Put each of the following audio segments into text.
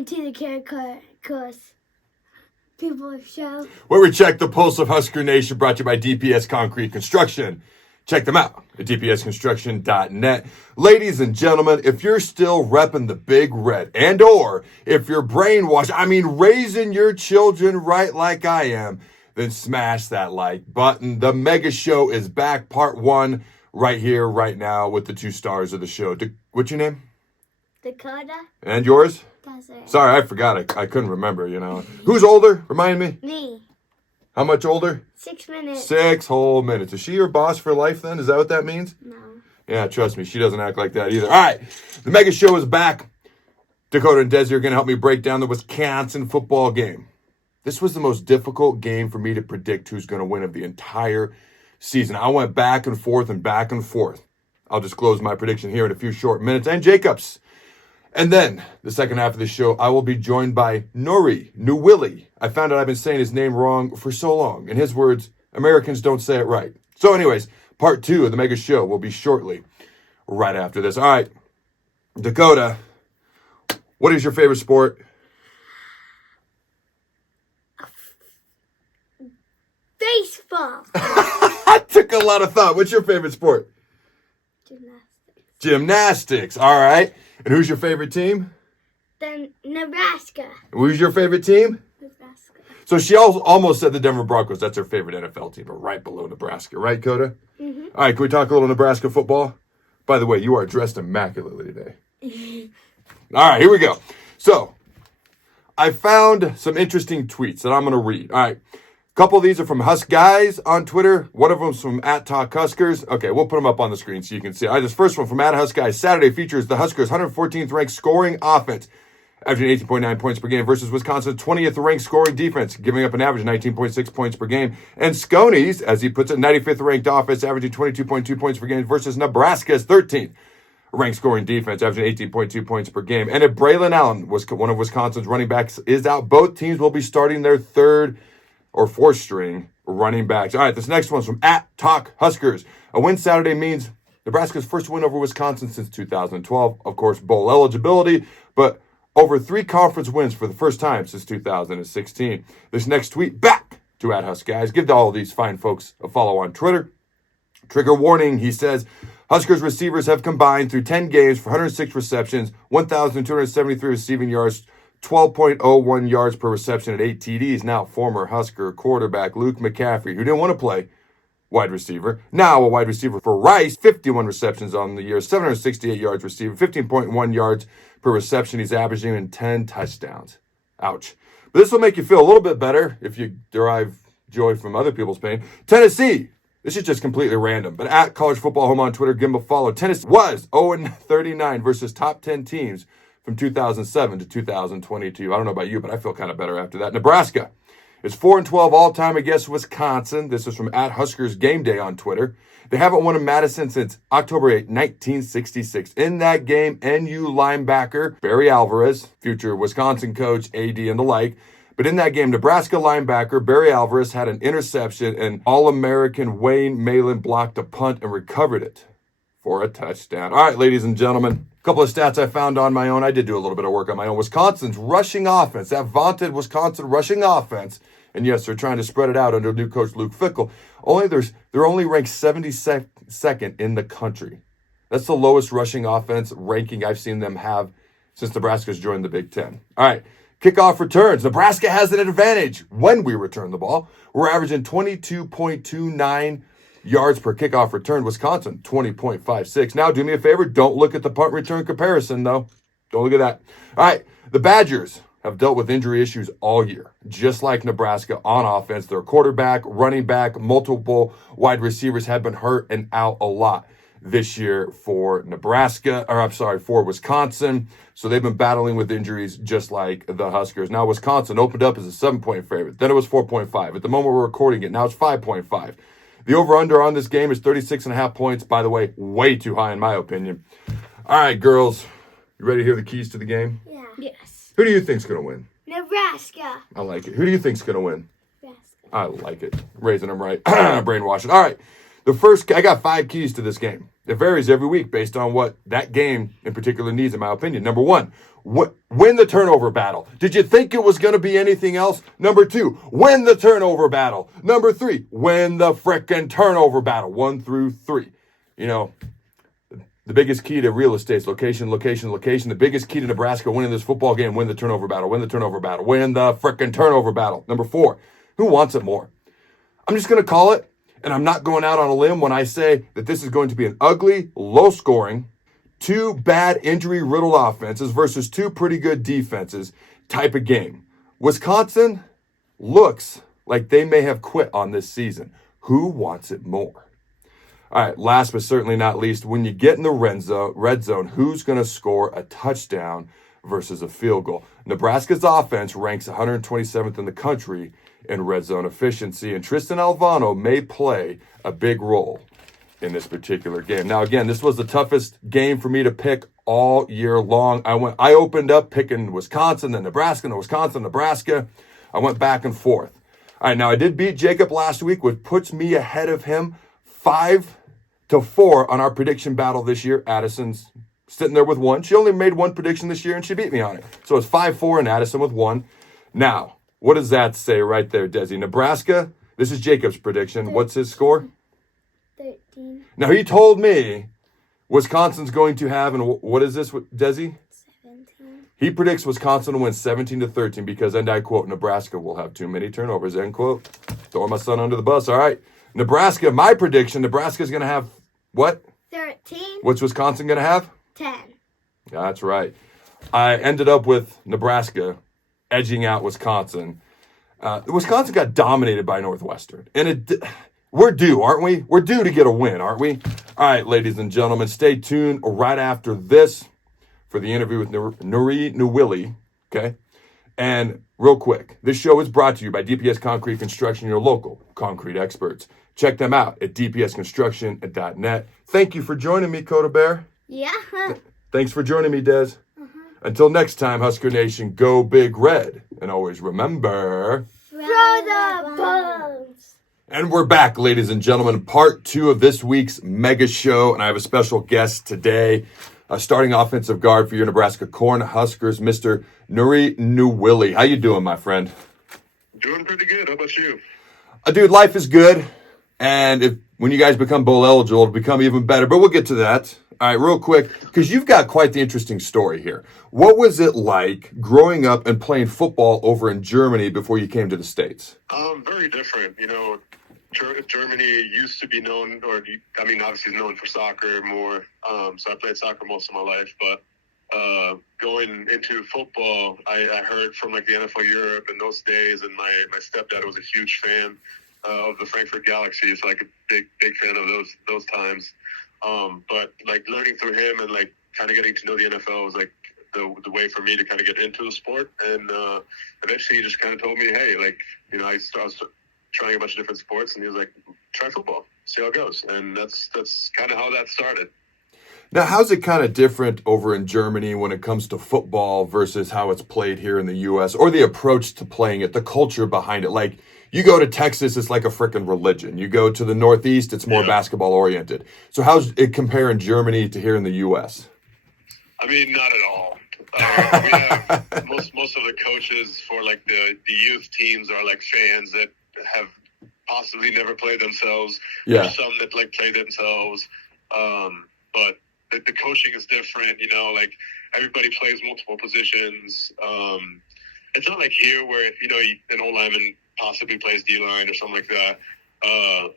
listening to the Carriker's People Show. Where we check the pulse of Husker Nation, brought to you by DPS Concrete Construction. Check them out at dpsconstruction.net. Ladies and gentlemen, if you're still repping the big red and or if you're brainwashed, raising your children right like I am, then smash that like button. The mega show is back, part 1, right here, right now, with the 2 stars of the show. What's your name? Dakota. And yours? Desiree. Sorry, I forgot. I couldn't remember, Who's older? Remind me. Me. How much older? 6 minutes. 6 whole minutes. Is she your boss for life then? Is that what that means? No. Yeah, trust me, she doesn't act like that either. All right, the mega show is back. Dakota and Desi are going to help me break down the Wisconsin football game. This was the most difficult game for me to predict who's going to win of the entire season. I went back and forth and back and forth. I'll disclose my prediction here in a few short minutes. And Jacobs. And then, the second half of the show, I will be joined by Nouredin Nouili. I found out I've been saying his name wrong for so long. In his words, Americans don't say it right. So anyways, part 2 of the mega show will be shortly, right after this. All right, Dakota, what is your favorite sport? Baseball. I took a lot of thought. What's your favorite sport? Gymnastics. Gymnastics. All right. And who's your favorite team? Then Nebraska. Who's your favorite team? Nebraska. So she almost said the Denver Broncos. That's her favorite NFL team, but right below Nebraska. Right, Coda? Mm-hmm. All right, can we talk a little Nebraska football? By the way, you are dressed immaculately today. All right, here we go. So, I found some interesting tweets that I'm going to read. All right. A couple of these are from Husk Guys on Twitter. One of them's from @TalkHuskers. Okay, we'll put them up on the screen so you can see. All right, this first one from @Husk Guys. Saturday features the Huskers' 114th ranked scoring offense, averaging 18.9 points per game, versus Wisconsin's 20th ranked scoring defense, giving up an average of 19.6 points per game. And Sconey's, as he puts it, 95th ranked offense, averaging 22.2 points per game, versus Nebraska's 13th ranked scoring defense, averaging 18.2 points per game. And if Braylon Allen, one of Wisconsin's running backs, is out, both teams will be starting their 3rd or 4th string running backs. All right, this next one's from @TalkHuskers. A win Saturday means Nebraska's first win over Wisconsin since 2012. Of course, bowl eligibility, but over 3 conference wins for the first time since 2016. This next tweet, back to @HuskGuys. Give all of these fine folks a follow on Twitter. Trigger warning, he says, Huskers receivers have combined through 10 games for 106 receptions, 1,273 receiving yards, 12.01 yards per reception at 8 TDs. Now, former Husker quarterback Luke McCaffrey, who didn't want to play wide receiver, now a wide receiver for Rice, 51 receptions on the year, 768 yards receiving, 15.1 yards per reception. He's averaging in 10 touchdowns. Ouch. But this will make you feel a little bit better if you derive joy from other people's pain. Tennessee. This is just completely random, but @College Football Home on Twitter, give him a follow. Tennessee was 0-39 versus top 10 teams from 2007 to 2022. I don't know about you, but I feel kind of better after that. Nebraska is 4-12 all-time against Wisconsin. This is from @Huskers Game Day on Twitter. They haven't won in Madison since October 8, 1966. In that game, NU linebacker Barry Alvarez, future Wisconsin coach, AD, and the like. But in that game, Nebraska linebacker Barry Alvarez had an interception, and All-American Wayne Malin blocked a punt and recovered it for a touchdown. All right, ladies and gentlemen, a couple of stats I found on my own. I did do a little bit of work on my own. Wisconsin's rushing offense, that vaunted Wisconsin rushing offense, and yes, they're trying to spread it out under new coach Luke Fickell. They're only ranked 72nd in the country. That's the lowest rushing offense ranking I've seen them have since Nebraska's joined the Big Ten. All right. Kickoff returns. Nebraska has an advantage when we return the ball. We're averaging 22.29 yards per kickoff return. Wisconsin, 20.56. Now, do me a favor. Don't look at the punt return comparison, though. Don't look at that. All right. The Badgers have dealt with injury issues all year, just like Nebraska on offense. Their quarterback, running back, multiple wide receivers have been hurt and out a lot this year for for Wisconsin. So they've been battling with injuries just like the Huskers. Now Wisconsin opened up as a 7-point favorite. Then it was 4.5. At the moment we're recording it, now it's 5.5. The over-under on this game is 36.5 points. By the way, way too high in my opinion. All right, girls, you ready to hear the keys to the game? Yeah. Yes. Who do you think's going to win? Nebraska. I like it. Who do you think's going to win? Nebraska. I like it. Raising them right. Brainwashing. All right. I got 5 keys to this game. It varies every week based on what that game in particular needs, in my opinion. Number one, win the turnover battle. Did you think it was going to be anything else? Number two, win the turnover battle. Number three, win the frickin' turnover battle. 1 through 3. You know, the biggest key to real estate is location, location, location. The biggest key to Nebraska winning this football game, win the turnover battle, win the turnover battle, win the frickin' turnover battle. Number 4, who wants it more? I'm just going to call it, and I'm not going out on a limb when I say that this is going to be an ugly, low-scoring, 2 bad injury-riddled offenses versus 2 pretty good defenses type of game. Wisconsin looks like they may have quit on this season. Who wants it more? All right, last but certainly not least, when you get in the red zone, who's going to score a touchdown versus a field goal? Nebraska's offense ranks 127th in the country in red zone efficiency, and Tristan Alvano may play a big role in this particular game. Now, again, this was the toughest game for me to pick all year long. I opened up picking Wisconsin, then Nebraska, then Wisconsin, Nebraska. I went back and forth. All right, now I did beat Jacob last week, which puts me ahead of him 5-4 on our prediction battle this year. Addison's sitting there with 1. She only made 1 prediction this year, and she beat me on it. So it's 5-4 and Addison with 1. Now, what does that say right there, Desi? Nebraska, this is Jacob's prediction. 13. What's his score? 13. Now, he told me Wisconsin's going to have, and what is this, Desi? 17. He predicts Wisconsin will win 17-13 because, and I quote, Nebraska will have too many turnovers, end quote. Throw my son under the bus. All right. Nebraska, my prediction, Nebraska's going to have what? 13. What's Wisconsin going to have? 10. That's right. I ended up with Nebraska edging out Wisconsin. Wisconsin got dominated by Northwestern. And we're due, aren't we? We're due to get a win, aren't we? All right, ladies and gentlemen, stay tuned right after this for the interview with Nouredin Nouili, okay? And real quick, this show is brought to you by DPS Concrete Construction, your local concrete experts. Check them out at dpsconstruction.net. Thank you for joining me, Coda Bear. Yeah. Thanks for joining me, Des. Until next time, Husker Nation, go Big Red. And always remember... Throw the bones. And we're back, ladies and gentlemen. Part 2 of this week's mega show. And I have a special guest today. Starting offensive guard for your Nebraska Cornhuskers, Mr. Nouredin Nouili. How you doing, my friend? Doing pretty good. How about you? Dude, life is good. And when you guys become bowl eligible, it'll become even better. But we'll get to that. All right, real quick, because you've got quite the interesting story here. What was it like growing up and playing football over in Germany before you came to the States? Very different. You know, Germany used to be known, obviously known for soccer more. So I played soccer most of my life. But going into football, I heard from like the NFL Europe in those days, and my stepdad was a huge fan of the Frankfurt Galaxy. So like a big fan of those times. But like learning through him and like kind of getting to know the NFL was like the way for me to kind of get into the sport. And eventually he just kind of told me, hey, like, you know, I was trying a bunch of different sports, and he was like, try football, see how it goes. And that's kind of how that started. Now, how's it kind of different over in Germany when it comes to football versus how it's played here in the U.S., or the approach to playing it, the culture behind it? Like, you go to Texas, it's like a freaking religion. You go to the Northeast, it's more basketball oriented. So how's it compare in Germany to here in the U.S.? I mean, not at all. We have most of the coaches for like the youth teams are like fans that have possibly never played themselves. Yeah. There's some that like play themselves. But the coaching is different, you know, like everybody plays multiple positions. It's not like here where, you know, an O-lineman possibly plays D-line or something like that.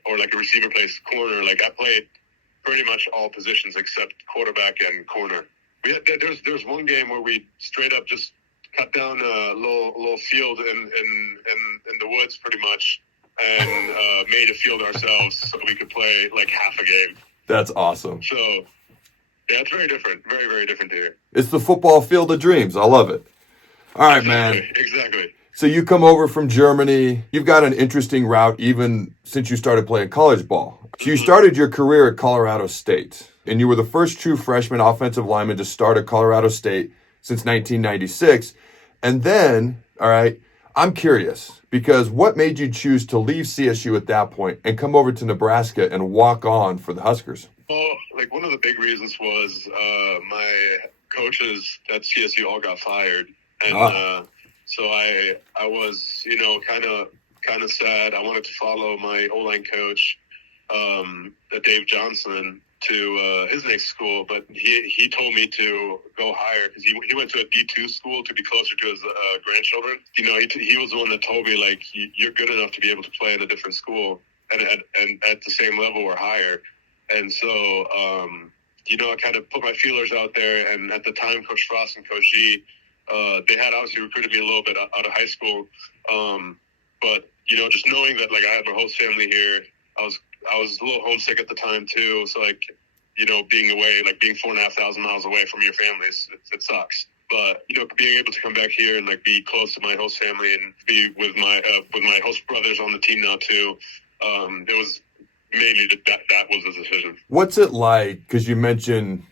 Or like a receiver plays corner. Like I played pretty much all positions except quarterback and corner. There's one game where we straight up just cut down a little field in the woods pretty much, and made a field ourselves so we could play like half a game. That's awesome. So yeah, it's very different. Very, very different here. It's the football field of dreams. I love it. All right, man. Exactly. So you come over from Germany. You've got an interesting route even since you started playing college ball. So you started your career at Colorado State, and you were the first true freshman offensive lineman to start at Colorado State since 1996. And then, all right, I'm curious, because what made you choose to leave CSU at that point and come over to Nebraska and walk on for the Huskers? Well, like one of the big reasons was my coaches at CSU all got fired, and so I was kind of sad. I wanted to follow my O-line coach, Dave Johnson, to his next school, but he told me to go higher because he went to a D2 school to be closer to his grandchildren. He was the one that told me, like, you're good enough to be able to play in a different school and at the same level or higher. And so, I kind of put my feelers out there. And at the time, Coach Frost and Coach G, they had obviously recruited me a little bit out of high school. But, just knowing that, like, I had my host family here, I was a little homesick at the time too. So, like, being away, like being 4,500 miles away from your family, it sucks. But, being able to come back here and like be close to my host family and be with my host brothers on the team now too, it was mainly that was the decision. What's it like? Because you mentioned,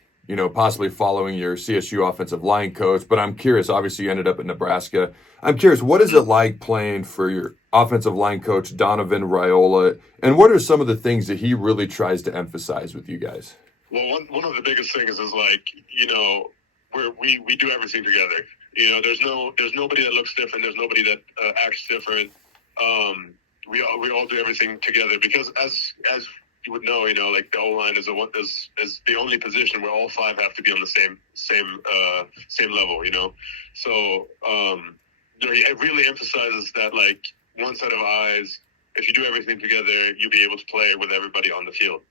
possibly following your CSU offensive line coach, but I'm curious, obviously you ended up at Nebraska. I'm curious, what is it like playing for your offensive line coach, Donovan Raiola, and what are some of the things that he really tries to emphasize with you guys? Well, one of the biggest things is like, we do everything together. There's nobody that looks different. There's nobody that acts different. We all do everything together because as you would know, like the O-line is the only position where all five have to be on the same level, So, it really emphasizes that, like, one set of eyes, if you do everything together, you'll be able to play with everybody on the field.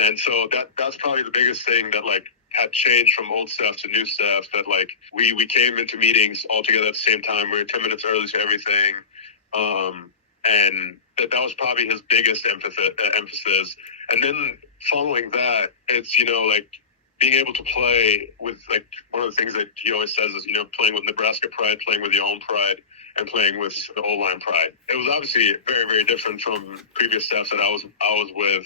And so that's probably the biggest thing that, like, had changed from old staff to new staff, that, like, we came into meetings all together at the same time. We were 10 minutes early to everything. And that was probably his biggest emphasis. And then following that, it's, like, being able to play with, like, one of the things that he always says is, playing with Nebraska pride, playing with your own pride, and playing with the O-line pride. It was obviously very, very different from previous staffs that I was with,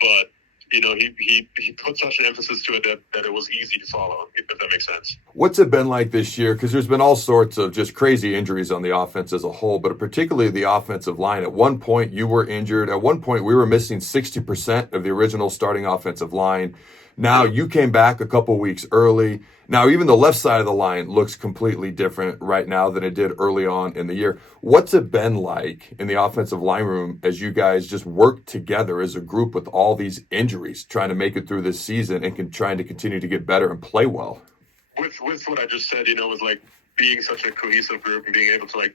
but he put such an emphasis to it that it was easy to follow, if that makes sense. What's it been like this year? Because there's been all sorts of just crazy injuries on the offense as a whole, but particularly the offensive line. At one point, you were injured. At one point, we were missing 60% of the original starting offensive line. Now you came back a couple weeks early. Now even the left side of the line looks completely different right now than it did early on in the year. What's it been like in the offensive line room as you guys just work together as a group with all these injuries, trying to make it through this season and trying to continue to get better and play well? With what I just said, was like being such a cohesive group and being able to, like,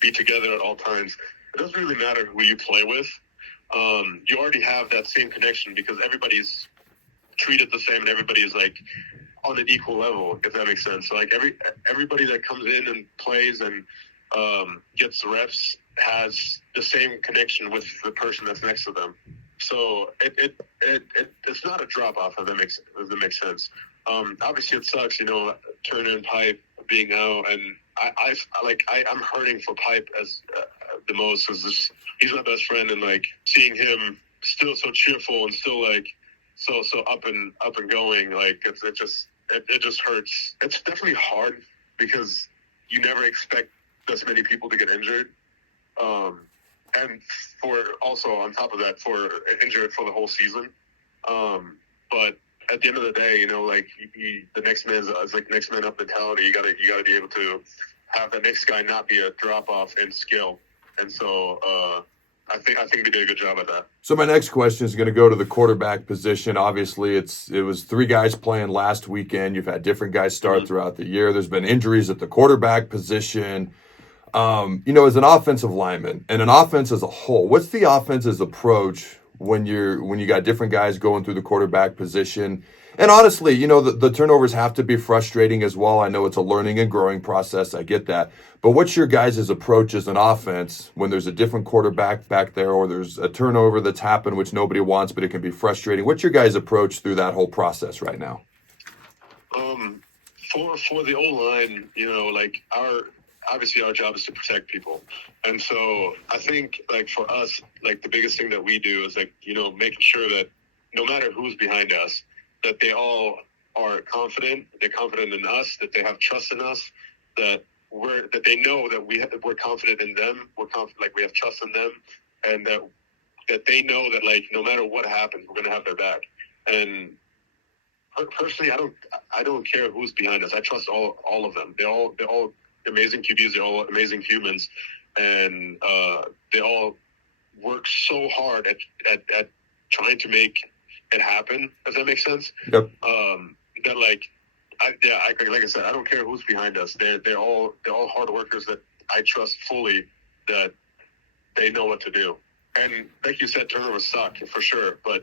be together at all times. It doesn't really matter who you play with. You already have that same connection because everybody's treated the same and everybody's, like, on an equal level, if that makes sense. So, like, everybody that comes in and plays and gets the reps has the same connection with the person that's next to them. So it's not a drop off, if that makes sense. Obviously it sucks, Turner and Pipe being out, and I'm hurting for Pipe as the most, because he's my best friend, and, like, seeing him still so cheerful and still, like, so up and going, like, it just hurts. It's definitely hard because you never expect this many people to get injured, and for also on top of that, for injured for the whole season. But at the end of the day, like, the next man is like next man up mentality. You gotta be able to have the next guy not be a drop off in skill, and so I think we did a good job at that. So my next question is going to go to the quarterback position. Obviously, it was 3 guys playing last weekend. You've had different guys start throughout the year. There's been injuries at the quarterback position. As an offensive lineman and an offense as a whole, what's the offense's approach when you got different guys going through the quarterback position? And honestly, the turnovers have to be frustrating as well. I know it's a learning and growing process. I get that. But what's your guys' approach as an offense when there's a different quarterback back there, or there's a turnover that's happened, which nobody wants, but it can be frustrating? What's your guys' approach through that whole process right now? For the O-line, like, obviously our job is to protect people. And so I think, like, for us, like, the biggest thing that we do is, like, making sure that no matter who's behind us, that they all are confident. They're confident in us, that they have trust in us, that they know that we're confident in them. We're confident, like, we have trust in them, and that they know that, like, no matter what happens, we're going to have their back. And personally, I don't care who's behind us. I trust all of them. They're all amazing QBs. They're all amazing humans, and they all work so hard at trying to make it happen. Does that make sense? Yep. That like I said, I don't care who's behind us. They're all hard workers that I trust fully that they know what to do. And like you said, turnovers suck for sure, but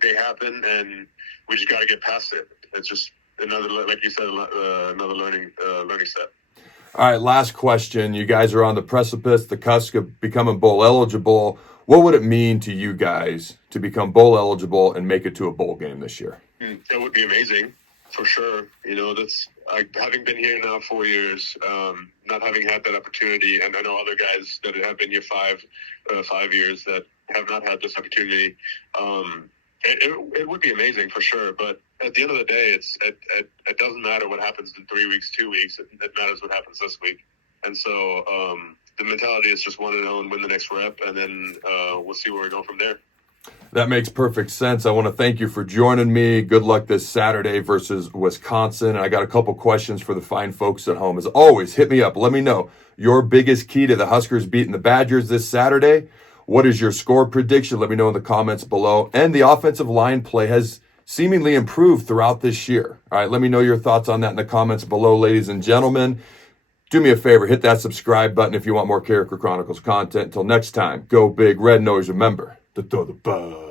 they happen, and we just got to get past it. It's just another, like you said, another learning step. All right, last question. You guys are on the precipice, the cusp of becoming bowl eligible. What would it mean to you guys to become bowl eligible and make it to a bowl game this year? That would be amazing, for sure. That's having been here now 4 years, not having had that opportunity, and I know other guys that have been here 5 years that have not had this opportunity. It would be amazing for sure, but at the end of the day, it doesn't matter what happens in 3 weeks, 2 weeks. It matters what happens this week, and so the mentality is just 1-0 win the next rep, and then we'll see where we go from there. That makes perfect sense. I want to thank you for joining me. Good luck this Saturday versus Wisconsin. And I got a couple questions for the fine folks at home. As always, hit me up. Let me know your biggest key to the Huskers beating the Badgers this Saturday. What is your score prediction? Let me know in the comments below. And the offensive line play has seemingly improved throughout this year. All right, let me know your thoughts on that in the comments below, ladies and gentlemen. Do me a favor, hit that subscribe button if you want more Carriker Chronicles content. Until next time, go big, red, and always remember to throw the ball.